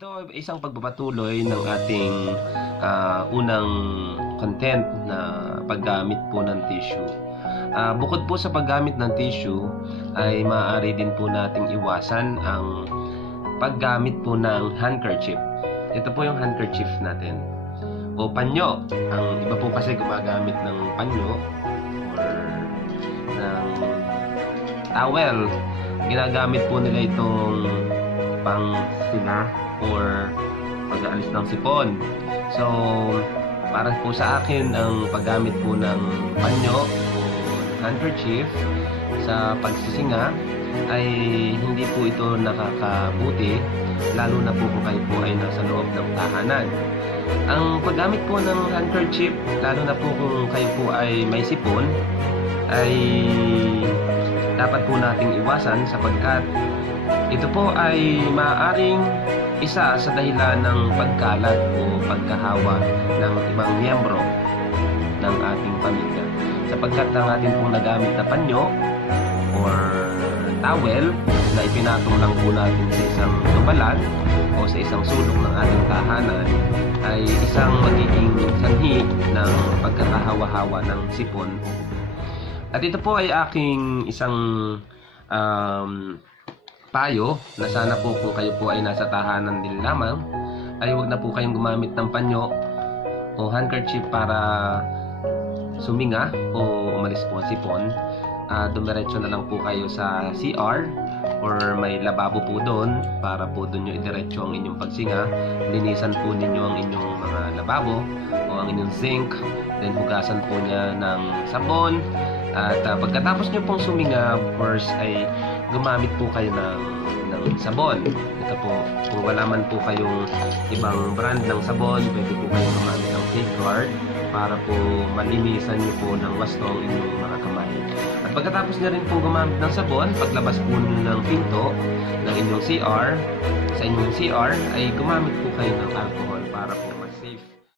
Ito ay isang pagpapatuloy ng ating unang content na paggamit po ng tissue. Bukod po sa paggamit ng tissue, ay maaari din po nating iwasan ang paggamit po ng handkerchief. Ito po yung handkerchief natin. O panyo. Ang iba po kasi gumagamit ng panyo or ng towel. Ginagamit po nila itong pang sila or pag-aalis ng sipon. So, para po sa akin, ang paggamit po ng panyo o handkerchief sa pagsisinga ay hindi po ito nakakabuti, lalo na po kung kayo po ay nasa loob ng tahanan. Ang paggamit po ng handkerchief, lalo na po kung kayo po ay may sipon, ay dapat po nating iwasan sapagkat ito po ay maaaring isa sa dahilan ng pagkalat o pagkahawa ng ibang miyembro ng ating pamilya. Sapagkat ang ating pong nagamit na panyo or towel na ipinatong lang po natin sa isang tubalan o sa isang sulok ng ating tahanan ay isang magiging sanhi ng pagkakahawa-hawa ng sipon. At ito po ay aking isang payo na sana po kung kayo po ay nasa tahanan din lamang ay huwag na po kayong gumamit ng panyo o handkerchief para suminga o umalis po ang sipon. Dumiretso na lang po kayo sa CR or may lababo po doon para po doon nyo idiretso ang inyong pagsinga. Linisan po ninyo ang inyong mga lababo o ang inyong sink, then hugasan po niya ng sabon. At pagkatapos nyo pong suminga, of course, ay gumamit po kayo ng sabon. Ito po, kung wala man po kayong ibang brand ng sabon, pwede po kayong gumamit ng Safeguard para po malinisan nyo po ng wasto ang inyong mga kamay. At pagkatapos nyo rin po gumamit ng sabon, paglabas po nyo ng pinto ng inyong CR, sa inyong CR, ay gumamit po kayo ng alcohol para po